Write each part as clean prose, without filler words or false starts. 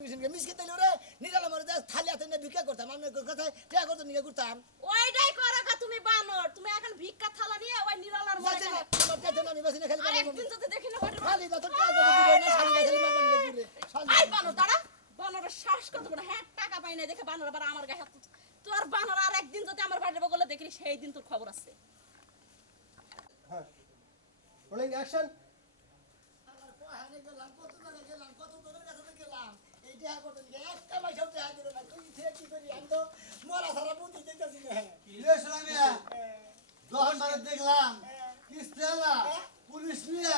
মিসকে তাইলে রে নিরালা মরে যা থালি হাতে না ভিক্ষা করতাম আমি কথায় টিয়া করতে নিয়ে ঘুরতাম ওইটাই করো কা তুমি বানর তুমি এখন ভিক্ষা থালা নিয়ে ওই নিরালার মরে যাতে না আমার টেতে না নিবাসিনে খালি আর বানাবো একদিন যদি দেখি না বাড়ি খালি যত টিয়া করতে দিবে না খালি খালি মারবার নিয়ে ঘুরে আই বানর দাঁড়া বানরের শ্বাস কত বড় হ্যাঁ টাকা পাই না দেখে বানর আবার আমার গায়ে হাত তুলছে। তোর বানর আর একদিন যদি আমার বাড়ির বগলে দেখি সেই দিন তোর খবর আছে হ্যাঁ রোলিং অ্যাকশন আমার কোহানে গেলাম কত জায়গা গেলাম কত দূরের কাছে গেলাম এই টিয়া করতে নিয়ে একটা পয়সা টিয়া দিল না তুই কি করি আমি তো মরা সারা বুদ্ধি দিতেছি না ইলে সালামিয়া 10 বারে দেখলাম কিস্তেলা পুলিশ নিয়ে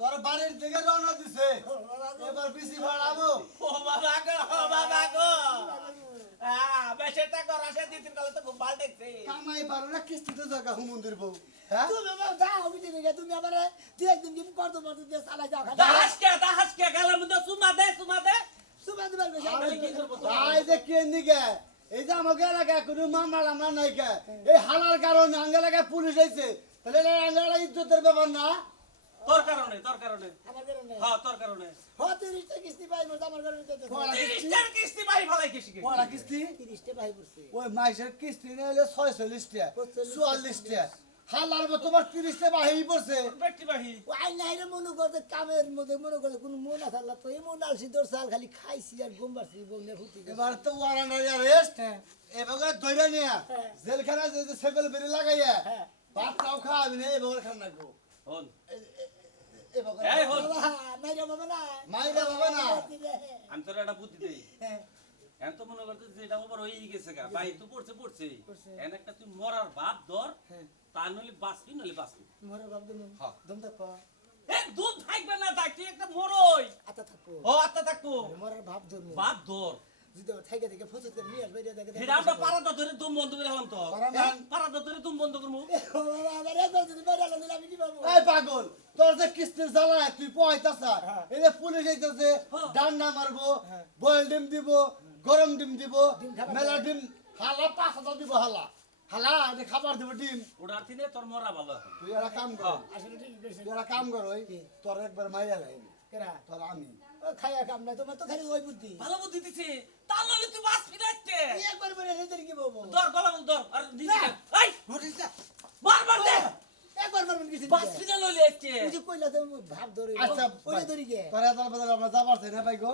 তোর বাড়ির দিকে রওনা দিছে এবার বেশি ভাড়াবো ও বাবা গো বেশেটা কর আসে দিন কালে তো খুব ভালো দেখছে কামাই পারো না কিস্তিতে জায়গা হুমন্দির বউ হ্যাঁ তুমি বাবা যাও বুঝি না তুমি আমারে তুই একদিন কি করতে পারতে দিয়ে চালাই যাও খালি দাহাস কে গেলাম তো সুমা দে সুবাদ দিবার কইছে ভাই যে কে নিগে এই যে আমাকে এলাকায় কোনো মামলা আমরা নাই কে এই হালার কারণে আঙ্গ এলাকায় পুলিশ আইছে তাহলে আঙ্গালা ইজ্জতের ব্যাপার না তোর কারণে আমার ঘরে নেই হ্যাঁ তোর কারণে হতে রিস্তে কিস্তি পাই মত আমার ঘরে দিতে পড়া কিস্তি তিরিশটার কিস্তি ভাই ভালাই কিস্তি পড়া কিস্তি 30 টা ভাই পড়ছে ওই মাইসের কিস্তি নিলে 46 টা 44 টা হালার মতো তোমার 30 টা বাহি পড়ছে ব্যক্তি বাহি ওই নাই রে মনে করতে কামের মধ্যে মনে করে কোন মন আসাল তো এই মন আলছি তোর সাল খালি খাইছি আর ঘুম পাচ্ছি বউনে ফুটি এবার তো ওয়ারেন্ট অ্যারেস্ট এবারে ধইরা নিয়া জেলখানা যে সেকেল বেরি লাগাইয়া ভাত খাও খাওয়াবি না এবারে খান রাখবো হন এবারে এই হন নাই রে বাবা না মাইরা বাবা না আমি তোর একটা বুদ্ধি দেই এখন তো মনে করতে যে এটা ওভার হয়ে গেছে গা ভাই তো পড়ছে এন একটা তুই মরার বাপ ধর তা নইলে বাঁচবি মরে বাপ দিন হ্যাঁ। দম থাকো এ দুধ থাকবে না থাকতে একটা মরই আতা থাকো ও আত্মা থাকবো মরার ভাব ধরবো বাপ ধর যদি থেকে থেকে ফুসুত করে নিয়ে আসবে দেখে এটা আমরা পারাদা ধরে তুম বন্ধ করে হলাম তো পারাদা ধরে তুম বন্ধ করবো আমার একবার যদি বাইরে আলো আমি কি পাবো এই পাগল তোর যে কিস্তির জ্বালা তুই পয়তাছা এই যে পুলিশ আইতাছে ডান্ডা মারবো বয়েল ডিম দিব গরম ডিম দিব মেলা ডিম হালা 5,000 দিব হালা হালা এটা খাবার দিব ডিম ওটার থেকে তোর মরা ভালো এখন তুই একটা কাম কর আসলে ঠিক কইছে তুই একটা কাম কর ওই তোর একবার মাইরা লাই কেরা তোর আমি খায়া কাম নাই তোমার তো খালি ওই বুদ্ধি ভালো বুদ্ধি দিছে তা নইলে তুই বাঁচবি না আজকে তুই একবার বলে রেদের কি বাবু ধর গলা বল ধর আর দিদি এই নোটিস না মার দে একবার মারবেন কিছু বাঁচবি না নইলে আজকে তুই যে কইলা তো ভাব ধরে আচ্ছা ওই ধরি গে তোর এত বদল আমরা যাবার চাই না ভাই গো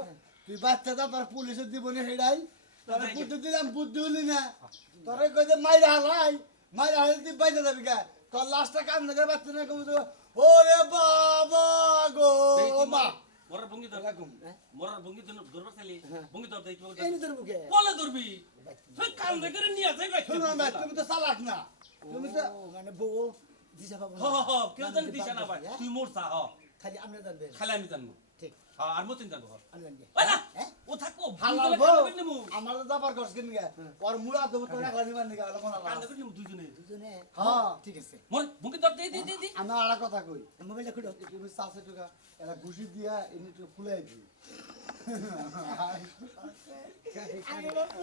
তুই বাচ্চা যা তোর পুলিশে দিব না হেডাই তোর বুদ্ধি দিলাম বুদ্ধি হলি না তোরে কই যে মাইরা হালাই তুই বাইজা যাবি কা তোর লাস্টটা কাম না করে বাচ্চা না কম ওরে বাবা গো মা মরার ভঙ্গি ধর এরকম মরার ভঙ্গি ধরবার চাইলি ভঙ্গি ধর দেই কি বলতে এই ধরবো কে বলে ধরবি তুই কাম না করে নিয়ে যাই ভাই শুনো না তুমি তো চালাক না তুমি তো ও মানে বউ দিশা পাবো হ কেউ জানি দিশা না ভাই তুই মরছা হ খালি আমরা জানবে খালি আমি জানবো ঠিক আর মতিন জানবো আমি জানবে ওই না ও থাকো হালাল ভালো বউ করে নেমু আমার তো যাবার করছ কিন গে ওর মুড়া দেব তোর একলা নিবার নিগা আলো কোন কান্দা করে নেমু দুজনে দুজনে হ্যাঁ ঠিক আছে মর ভঙ্গি ধর দে আমি আর কথা কই মোবাইলটা খুলো তুমি চাষে টাকা এরা ঘুষি দিয়া এমনি ফুলাই দিই